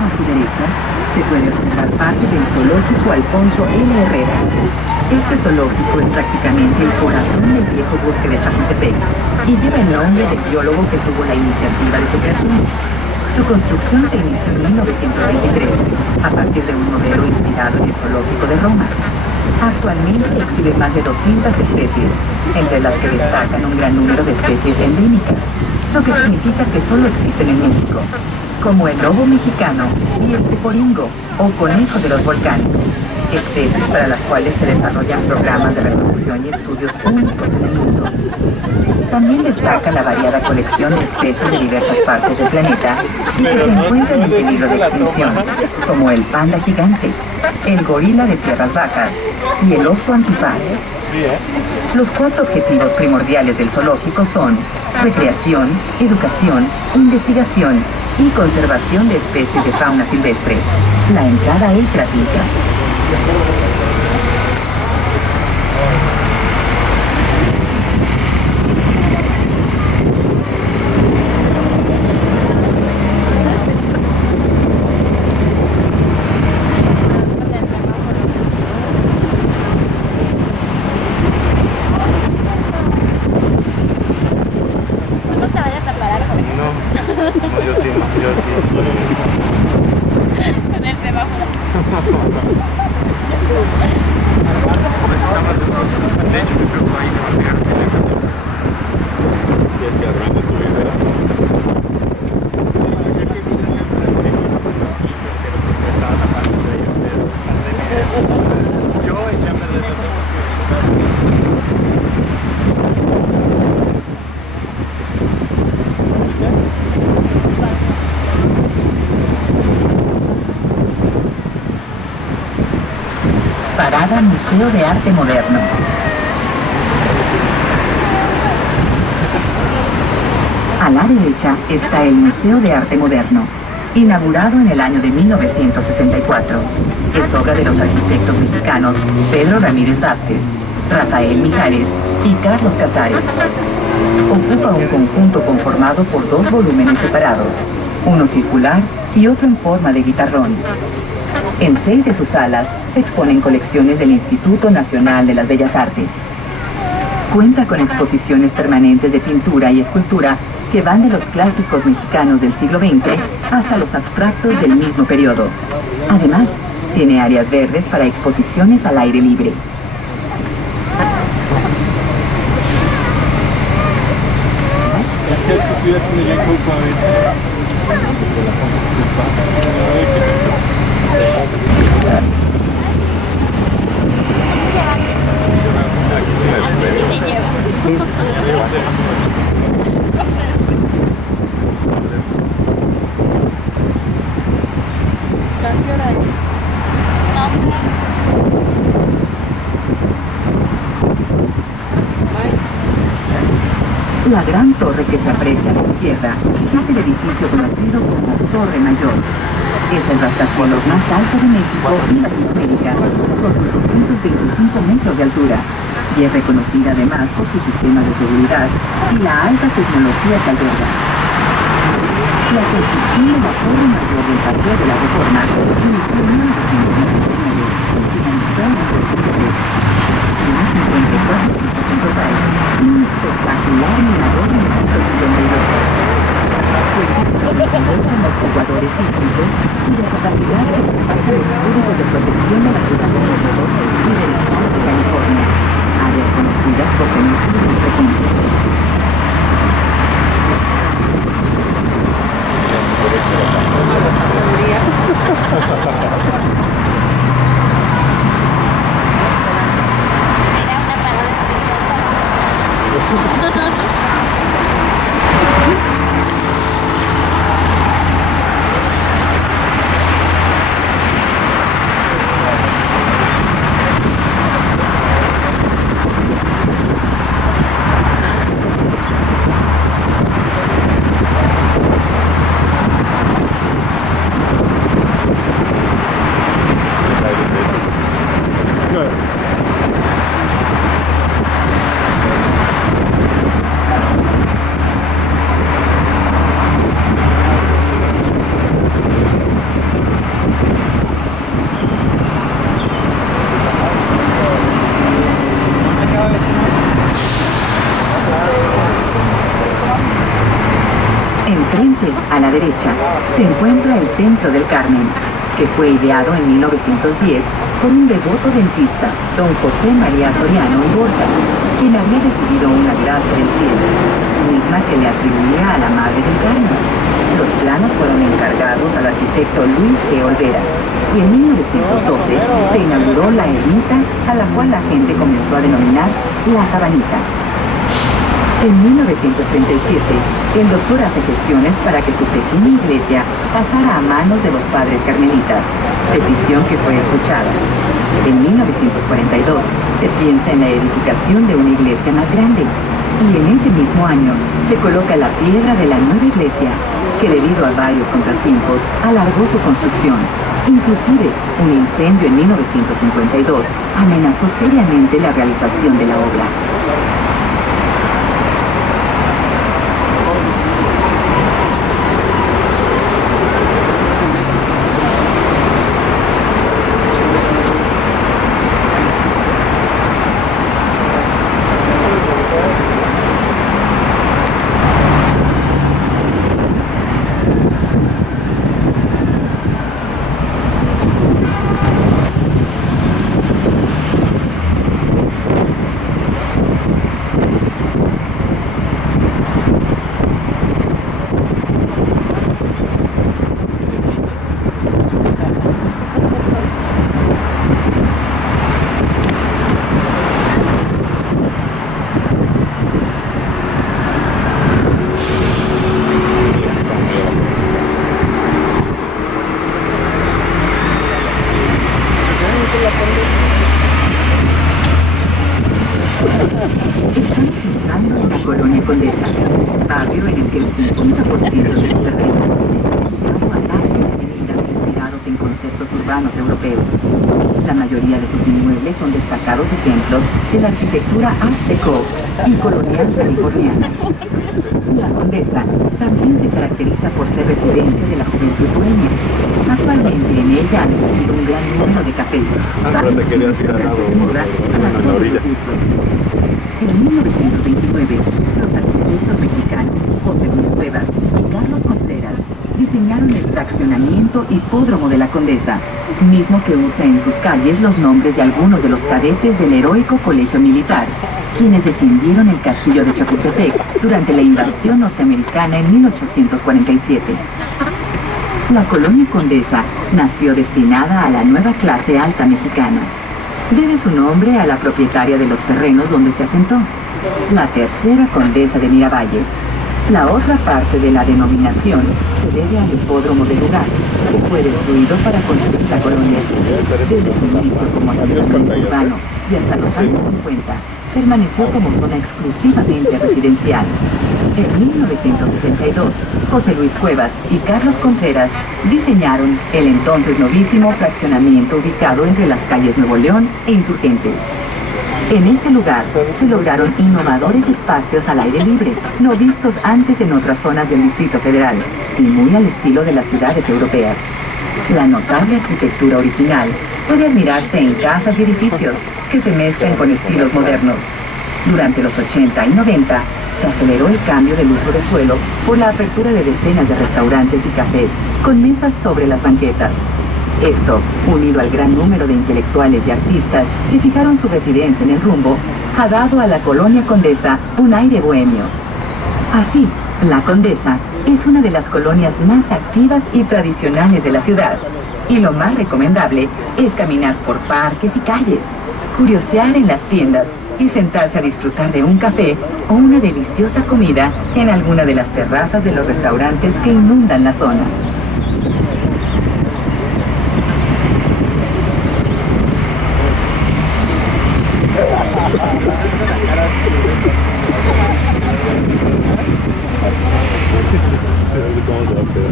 A su derecha, se puede observar parte del zoológico Alfonso L. Herrera. Este zoológico es prácticamente el corazón del viejo bosque de Chapultepec y lleva el nombre del biólogo que tuvo la iniciativa de su creación. Su construcción se inició en 1923, a partir de un modelo inspirado en el zoológico de Roma. Actualmente exhibe más de 200 especies, entre las que destacan un gran número de especies endémicas, lo que significa que solo existen en México, como el lobo mexicano y el teporingo, o conejo de los volcanes, especies para las cuales se desarrollan programas de reproducción y estudios únicos en el mundo. También destaca la variada colección de especies de diversas partes del planeta y que se encuentran en peligro de extinción, como el panda gigante, el gorila de tierras bajas y el oso antifaz. Los 4 objetivos primordiales del zoológico son recreación, educación, investigación y conservación de especies de fauna silvestre. La entrada es gratuita. Con el semáforo. De hecho, me preocupa ahí que va a pegar el teléfono. ¿Quieres que arruine tu video? Parada Museo de Arte Moderno. A la derecha está el Museo de Arte Moderno, inaugurado en el año de 1964. Es obra de los arquitectos mexicanos Pedro Ramírez Vázquez, Rafael Mijares y Carlos Casares. Ocupa un conjunto conformado por 2 volúmenes separados, uno circular y otro en forma de guitarrón. En 6 de sus salas se exponen colecciones del Instituto Nacional de las Bellas Artes. Cuenta con exposiciones permanentes de pintura y escultura que van de los clásicos mexicanos del siglo XX hasta los abstractos del mismo periodo. Además, tiene áreas verdes para exposiciones al aire libre. ¿Quieres que estuvieras haciendo yo en Copa ahorita? La gran torre que se aprecia a la izquierda es el edificio conocido como Torre Mayor. Es el rascacielos más alto de México y Latinoamérica, con sus 225 metros de altura, y es reconocida además por su sistema de seguridad y la alta tecnología que alberga. La construcción de la Torre Mayor del Paseo de la Reforma inició en 1999 y finalizó en 2003. Tiene 54 pisos en total y un espectacular mirador en el piso 52. Cuenta con 28 amortiguadores sísmicos cuya capacidad sobrepasa los códigos de protección de la ciudad de México y del estado de California, áreas conocidas por tener sismos frecuentes. la derecha se encuentra el Templo del Carmen, que fue ideado en 1910 por un devoto dentista, don José María Soriano y Borja, quien había recibido una gracia del cielo, misma que le atribuía a la Madre del Carmen. Los planos fueron encargados al arquitecto Luis G. Olvera, y en 1912 se inauguró la ermita, a la cual la gente comenzó a denominar La Sabanita. En 1937, el doctor hace gestiones para que su pequeña iglesia pasara a manos de los padres carmelitas, petición que fue escuchada. En 1942, se piensa en la edificación de una iglesia más grande, y en ese mismo año se coloca la piedra de la nueva iglesia, que debido a varios contratiempos alargó su construcción. Inclusive, un incendio en 1952 amenazó seriamente la realización de la obra. Estamos entrando en la Colonia Condesa, barrio en el que el 50% de su terreno está dedicado a parques y avenidas inspirados en conceptos urbanos europeos. La mayoría de sus inmuebles son destacados ejemplos de la arquitectura Art Deco y colonial californiana. La Condesa también se caracteriza por ser residencia de la juventud bohemia. Actualmente en ella han vivido un gran número de cafés. Pero te querías ir al lado, a la orilla. En 1929, los arquitectos mexicanos José Luis Cuevas y Carlos Contreras diseñaron el fraccionamiento Hipódromo de la Condesa, mismo que usa en sus calles los nombres de algunos de los cadetes del heroico Colegio Militar, quienes defendieron el castillo de Chapultepec durante la invasión norteamericana en 1847. La Colonia Condesa nació destinada a la nueva clase alta mexicana. Debe su nombre a la propietaria de los terrenos donde se asentó, la tercera condesa de Miravalle. La otra parte de la denominación se debe al hipódromo del lugar, que fue destruido para construir la colonia. Desde su inicio como asentamiento urbano y hasta los años 50, permaneció como zona exclusivamente residencial. En 1962, José Luis Cuevas y Carlos Contreras diseñaron el entonces novísimo fraccionamiento ubicado entre las calles Nuevo León e Insurgentes. En este lugar se lograron innovadores espacios al aire libre, no vistos antes en otras zonas del Distrito Federal, y muy al estilo de las ciudades europeas. La notable arquitectura original puede admirarse en casas y edificios que se mezclan con estilos modernos. Durante los 80 y 90, se aceleró el cambio del uso de suelo por la apertura de decenas de restaurantes y cafés, con mesas sobre las banquetas. Esto, unido al gran número de intelectuales y artistas que fijaron su residencia en el rumbo, ha dado a la Colonia Condesa un aire bohemio. Así, la Condesa es una de las colonias más activas y tradicionales de la ciudad, y lo más recomendable es caminar por parques y calles, curiosear en las tiendas y sentarse a disfrutar de un café o una deliciosa comida en alguna de las terrazas de los restaurantes que inundan la zona. ¿Cómo se va a pegar?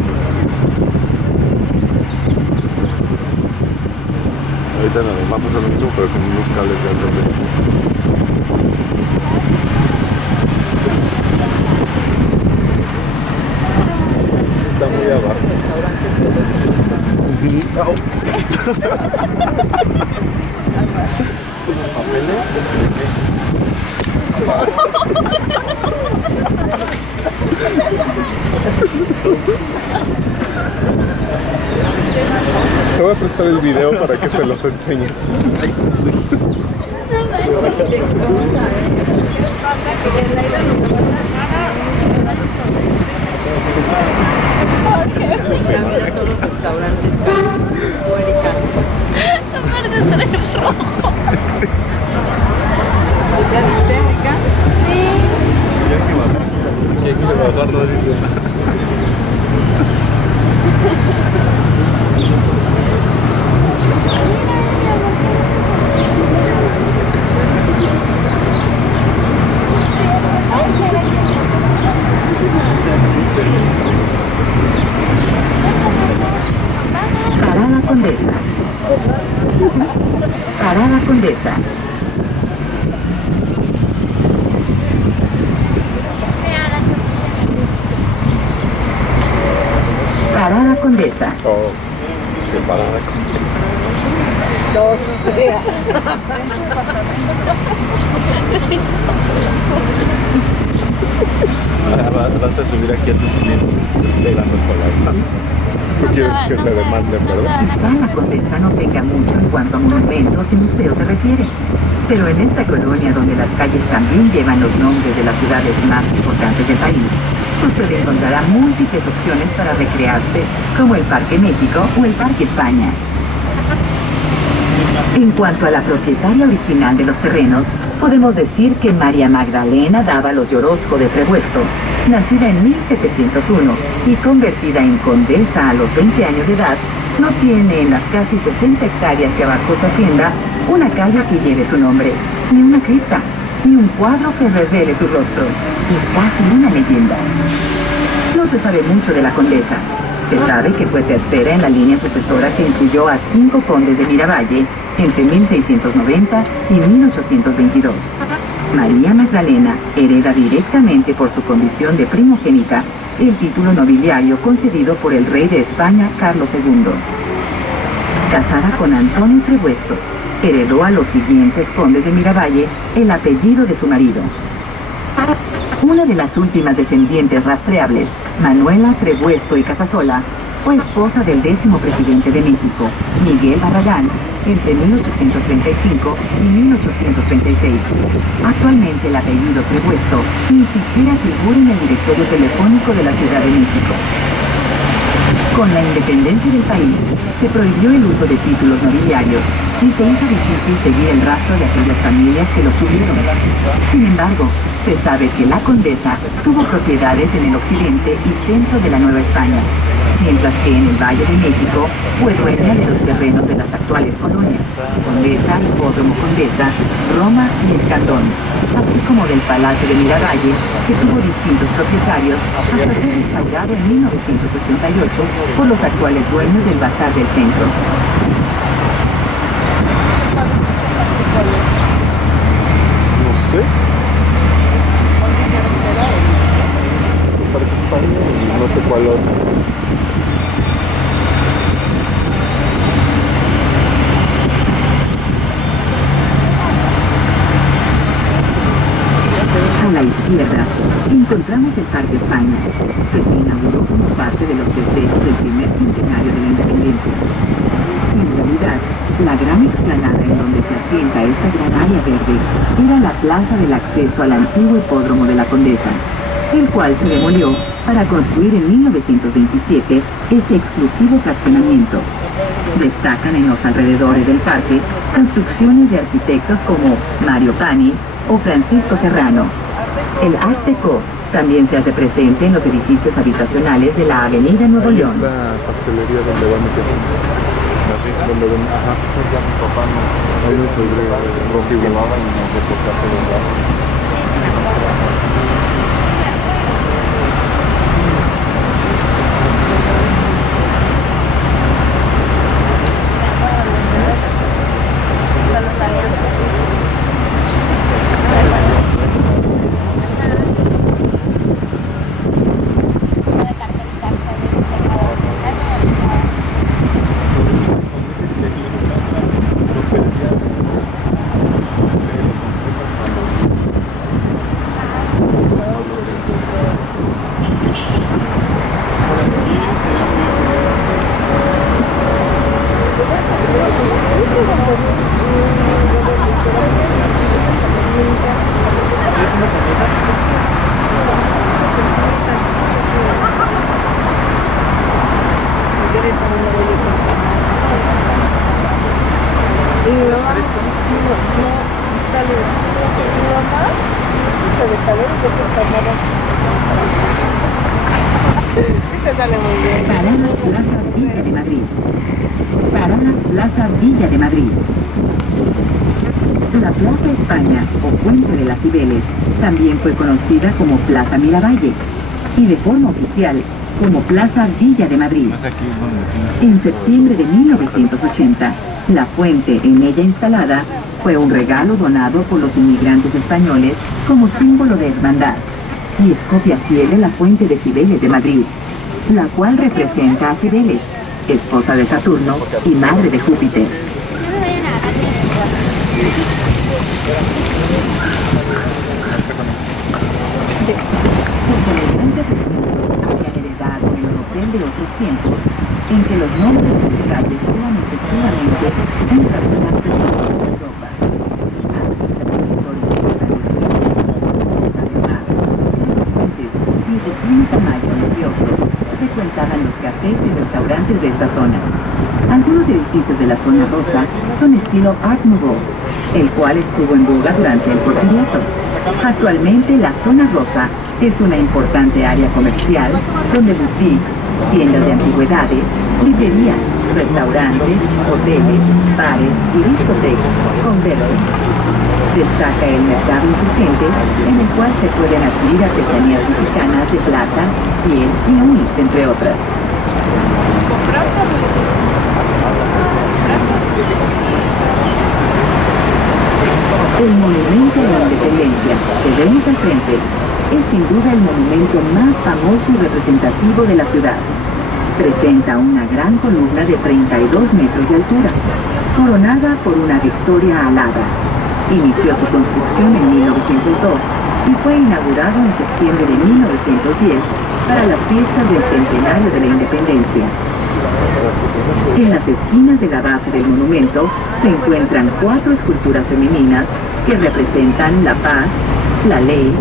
Ahorita no va a pasar lo mismo, pero con unos cables de alta tensión. Está muy abajo. ¿Papeles? voy a prestar el video para que se los enseñes. También todos los restaurantes aparte 3 rojos. ¿Ya viste, Rica? Sí. Ya que bajar, no dice. Parada Condesa. Parada Condesa. Parada Condesa. Oh, qué parada Condesa. Vas a subir aquí a tus clientes pegando por la mano. No quieres que te demanden, ¿verdad? Quizá la Condesa no tenga mucho en cuanto a monumentos y museos se refiere, pero en esta colonia donde las calles también llevan los nombres de las ciudades más importantes del país, usted encontrará múltiples opciones para recrearse, como el Parque México o el Parque España. En cuanto a la propietaria original de los terrenos, podemos decir que María Magdalena Dávalos de Orozco de Prevuesto, nacida en 1701 y convertida en condesa a los 20 años de edad, no tiene en las casi 60 hectáreas que abarcó su hacienda una calle que lleve su nombre, ni una cripta, ni un cuadro que revele su rostro. Es casi una leyenda. No se sabe mucho de la condesa. Se sabe que fue tercera en la línea sucesora que incluyó a 5 condes de Miravalle entre 1690 y 1822. María Magdalena hereda directamente por su condición de primogénita el título nobiliario concedido por el rey de España, Carlos II. Casada con Antonio Prevuesto, heredó a los siguientes condes de Miravalle el apellido de su marido. Una de las últimas descendientes rastreables, Manuela Prevuesto y Casasola, fue esposa del 10º presidente de México, Miguel Barragán, entre 1835 y 1836. Actualmente el apellido Prevuesto ni siquiera figura en el directorio telefónico de la Ciudad de México. Con la independencia del país, se prohibió el uso de títulos nobiliarios y se hizo difícil seguir el rastro de aquellas familias que los tuvieron. Sin embargo, se sabe que la condesa tuvo propiedades en el occidente y centro de la Nueva España, mientras que en el Valle de México fue dueña de los terrenos de las actuales colonias, Condesa, Hipódromo Condesa, Roma y Escandón, así como del Palacio de Miravalle, que tuvo distintos propietarios hasta ser restaurado en 1988 por los actuales dueños del Bazar del Centro. No sé. Es el Parque España y no sé cuál otro. A la izquierda, encontramos el Parque España, que se inauguró como parte de los festejos del primer centenario de la independencia. En realidad, la gran explanada en donde se asienta esta gran área verde era la plaza del acceso al antiguo hipódromo de la Condesa, el cual se demolió para construir en 1927 este exclusivo fraccionamiento. Destacan en los alrededores del parque construcciones de arquitectos como Mario Pani o Francisco Serrano. El Art Deco también se hace presente en los edificios habitacionales de la Avenida Nuevo León. Es la pastelería donde van a meter. Donde ven, ajá. Ahí es el rojo y blanco. ahorita no lo voy a encontrar. Y mi mamá, no, está libre. Mi mamá se de calor y de pijamada. Sí te sale muy bien. Parada Plaza Villa de Madrid. Parada Plaza Villa de Madrid. La Plaza España, o Puente de las Cibeles, también fue conocida como Plaza Miravalle, y de forma oficial como Plaza Villa de Madrid. En septiembre de 1980, la fuente en ella instalada fue un regalo donado por los inmigrantes españoles como símbolo de hermandad, y es copia fiel de la fuente de Cibeles de Madrid, la cual representa a Cibeles, esposa de Saturno y madre de Júpiter. Sí. Sus elegantes vestidos habían heredado el hotel de otros tiempos, en que los nombres de sus calles eran efectivamente un restaurante de Europa. Artista los puentes y de 30 Mayo, entre otros, frecuentaban los cafés y restaurantes de esta zona. Algunos edificios de la zona rosa son estilo Art Nouveau, el cual estuvo en boga durante el Porfiriato. Actualmente la zona rosa es una importante área comercial donde boutiques, tiendas de antigüedades, librerías, restaurantes, hoteles, bares y discotecas convergen. Destaca el mercado Insurgentes, en el cual se pueden adquirir artesanías mexicanas de plata, piel y onyx, entre otras. ¿Compraste o lo hiciste? El Monumento a la Independencia, que vemos al frente, es sin duda el monumento más famoso y representativo de la ciudad. Presenta una gran columna de 32 metros de altura, coronada por una victoria alada. Inició su construcción en 1902 y fue inaugurado en septiembre de 1910 para las fiestas del centenario de la Independencia. En las esquinas de la base del monumento se encuentran 4 esculturas femeninas que representan la paz, la ley,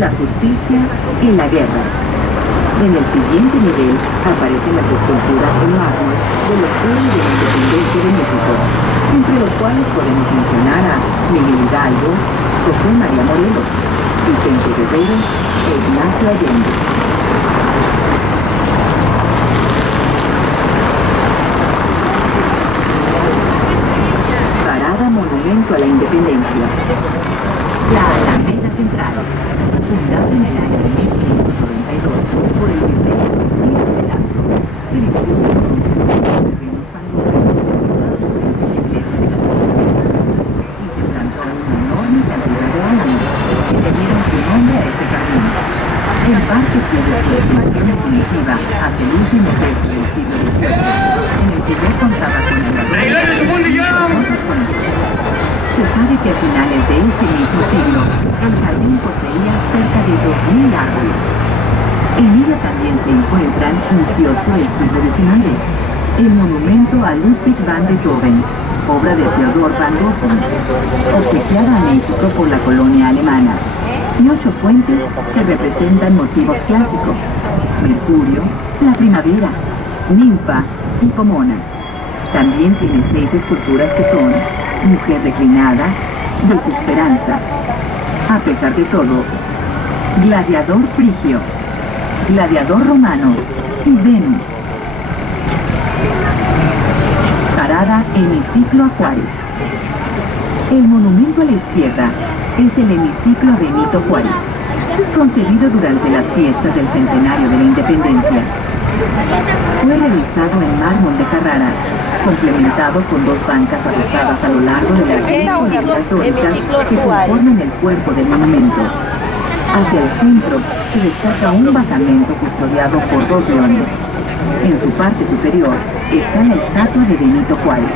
la justicia y la guerra. En el siguiente nivel aparecen las esculturas en mármol de los héroes de la Independencia de México, entre los cuales podemos mencionar a Miguel Hidalgo, José María Morelos, Vicente Guerrero e Ignacio Allende. Parada Monumento a la Independencia. La Alameda Central, fundada en el año de 1592 por el virrey Luis Velasco, se dispuso a construir terrenos fangosos ocupados frente a la iglesia de las Trinidades y se plantó una enorme cantidad de álamos que dieron su nombre a este jardín. En parte tiene su estimación definitiva hacia el último tercio del siglo XVIII, en el que ya contaba con aladores y famosos conocidos. Se sabe que a finales de este mismo siglo, el jardín poseía cerca de 2000 árboles. En ella también se encuentran un kiosco del siglo XIX, el monumento a Ludwig van Beethoven, obra de Theodor van Gossen, obsequiada a México por la colonia alemana, y 8 fuentes que representan motivos clásicos: Mercurio, la primavera, ninfa y Pomona. También tiene 6 esculturas que son Mujer reclinada, Desesperanza, A pesar de todo, Gladiador frigio, Gladiador romano y Venus. Parada Hemiciclo a Juárez. El monumento a la izquierda es el Hemiciclo a Benito Juárez, concebido durante las fiestas del centenario de la Independencia. Fue realizado en mármol de Carrara, complementado con 2 bancas adosadas a lo largo de las 10 columnas dóricas que conforman el cuerpo del monumento. Hacia el centro se destaca un basamento custodiado por 2 leones. En su parte superior está la estatua de Benito Juárez,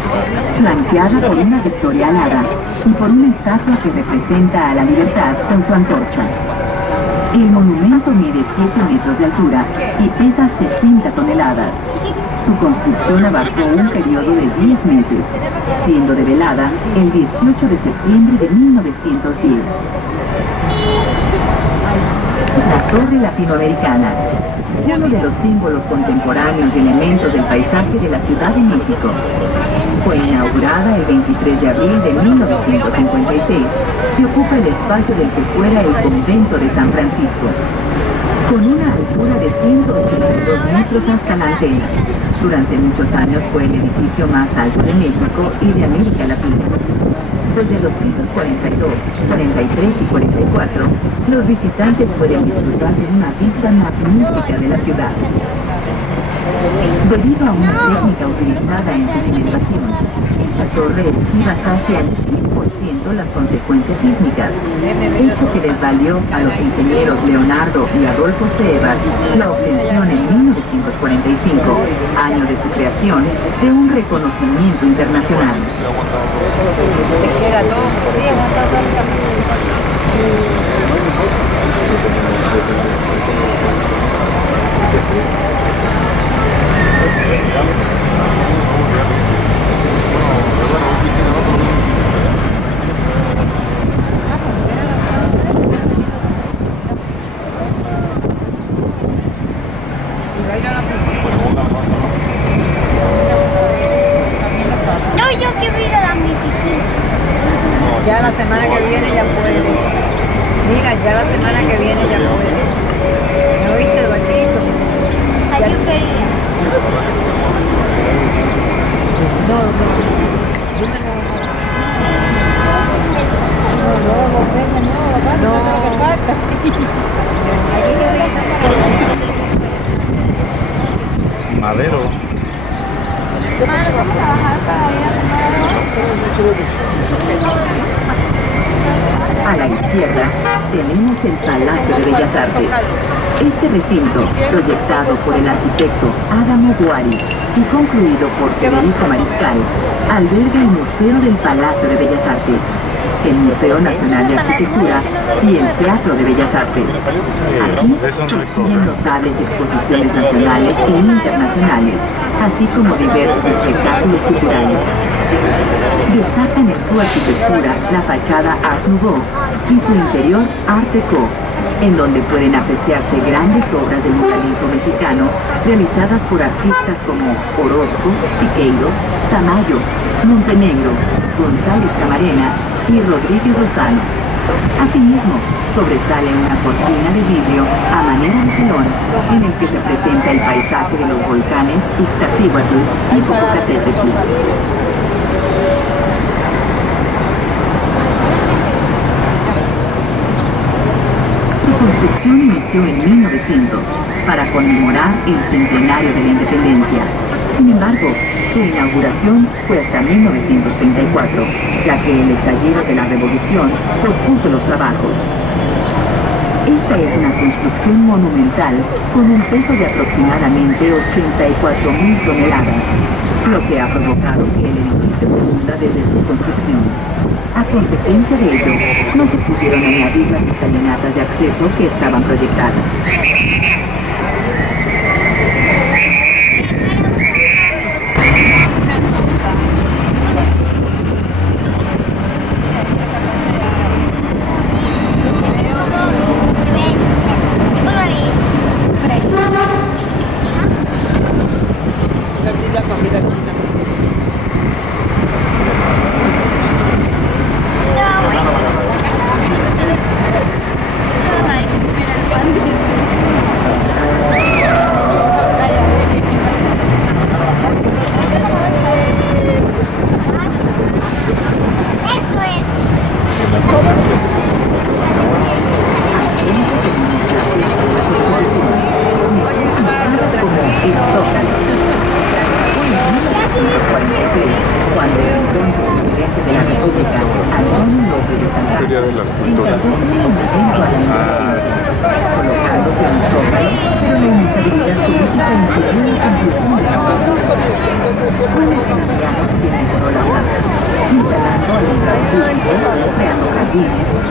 flanqueada por una victoria alada y por una estatua que representa a la libertad con su antorcha. El monumento mide 7 metros de altura y pesa 70 toneladas. Su construcción abarcó un periodo de 10 meses, siendo develada el 18 de septiembre de 1910. la Torre Latinoamericana, uno de los símbolos contemporáneos y elementos del paisaje de la Ciudad de México. Fue inaugurada el 23 de abril de 1956 y ocupa el espacio del que fuera el convento de San Francisco, con una altura de 182 metros hasta la antena. Durante muchos años fue el edificio más alto de México y de América Latina. Desde los pisos 42, 43 y 44, los visitantes pueden disfrutar de una vista magnífica de la ciudad. Debido a una técnica utilizada en su cimentación, esta torre esquiva casi al 100% las consecuencias sísmicas, hecho que les valió a los ingenieros Leonardo y Adolfo Sebas la obtención en 1945, año de su creación, de un reconocimiento internacional. No, yo quiero ir a mi piscina. Ya la semana que viene ya puede. Mira, ya la semana que viene ya puede. ¿No viste, Eduardito? Ay, yo quería. No, dime no, que falta. Madero. Madre, vamos a bajar para ir a tomar. A la izquierda tenemos el Palacio de Bellas Artes. Este recinto, proyectado por el arquitecto Adamo Guari y concluido por Federico Mariscal, alberga el Museo del Palacio de Bellas Artes, el Museo Nacional de Arquitectura y el Teatro de Bellas Artes. Aquí se exhiben notables exposiciones nacionales e internacionales, así como diversos espectáculos culturales. Destacan en su arquitectura la fachada Art Nouveau y su interior Art Deco, en donde pueden apreciarse grandes obras del muralismo mexicano realizadas por artistas como Orozco, Siqueiros, Tamayo, Montenegro, González Camarena y Rodríguez Lozano. Asimismo, sobresale una cortina de vidrio a manera de telón en el que se presenta el paisaje de los volcanes Iztaccíhuatl y Popocatépetl. Su construcción inició en 1900 para conmemorar el centenario de la independencia. Sin embargo, su inauguración fue hasta 1934, ya que el estallido de la revolución pospuso los trabajos. Esta es una construcción monumental con un peso de aproximadamente 84.000 toneladas, lo que ha provocado que el edificio se hunda desde su construcción. A consecuencia de ello, no se pudieron añadir las escalinatas de acceso que estaban proyectadas.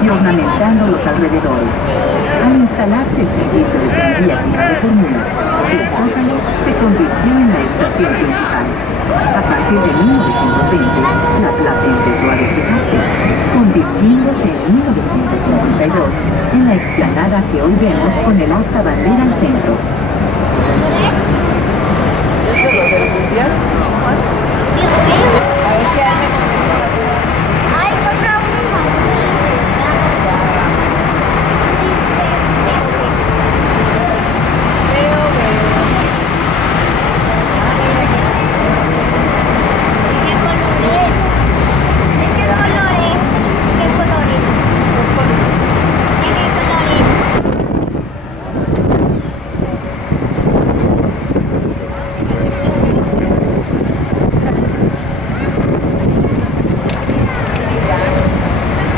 Y ornamentando los alrededores. Al instalarse el servicio de tranvía tipo de fórmula, el Zócalo se convirtió en la estación principal. A partir de 1920, la plaza empezó a despejarse, convirtiéndose en 1950 1982, en la explanada que hoy vemos con el asta bandera al centro. ¿Es de lo del mundial? A ver qué año. Ay, compra uno. Veo. ¿Qué colores? ¿Qué colores? ¿Qué colores?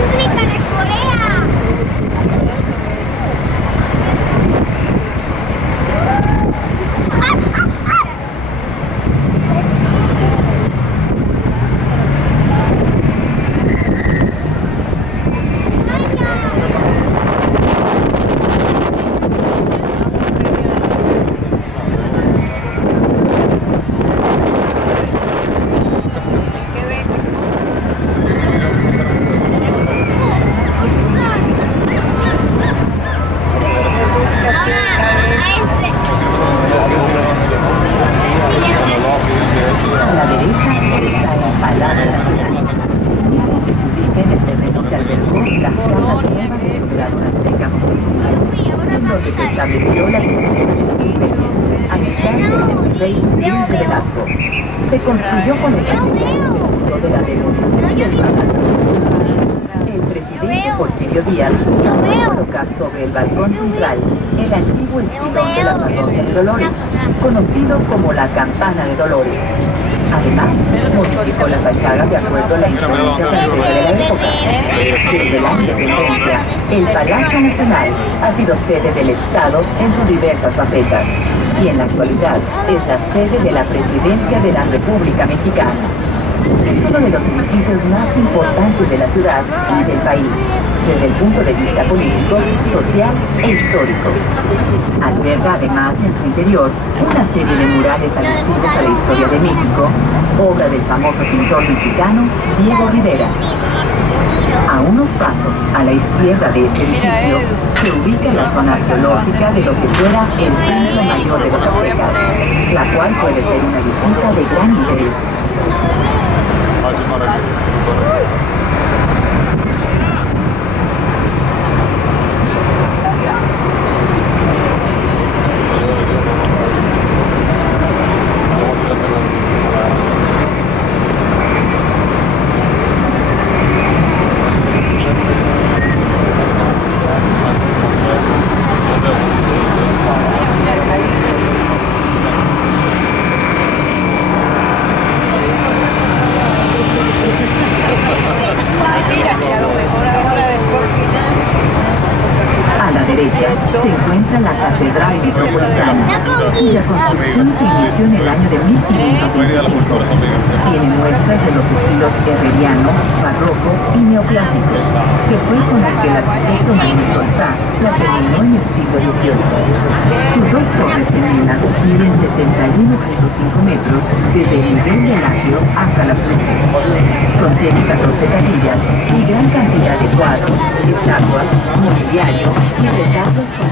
¡Pública de Corea! ¿Qué ven? A la derecha está el Palacio Nacional, mismo que se ubica en el terreno que albergó las casas nuevas del emperador azteca Moctezuma, en donde se estableció la amistad con el rey Luis de Velasco. Se construyó con el resultado de la demolición del palacio. El presidente Porfirio Díaz logró colocar sobre el balcón central el antiguo estilón de la parroquia de Dolores, conocido como la Campana de Dolores. Además, modificó la fachada de acuerdo a la influencia francesa de la época. Desde la independencia, el Palacio Nacional ha sido sede del Estado en sus diversas facetas y en la actualidad es la sede de la Presidencia de la República Mexicana. Es uno de los edificios más importantes de la ciudad y del país, desde el punto de vista político, social e histórico. Alberga además en su interior una serie de murales alusivos a la historia de México, obra del famoso pintor mexicano Diego Rivera. A unos pasos a la izquierda de este edificio se ubica la zona arqueológica de lo que fuera el Templo Mayor de los Aztecas, la cual puede ser una visita de gran interés. Se encuentra la Catedral Metropolitana, cuya construcción se inició en el año de 1525. Tiene muestras de los estilos herreriano, barroco y neoclásico, que fue con el que el arquitecto Manuel Orsá la terminó en el siglo XVIII. Sus dos torres gemelas miden 71.5 metros desde el nivel del atrio hasta las luces. Contiene 14 capillas y gran cantidad de cuadros, estatuas, mobiliario y retablos con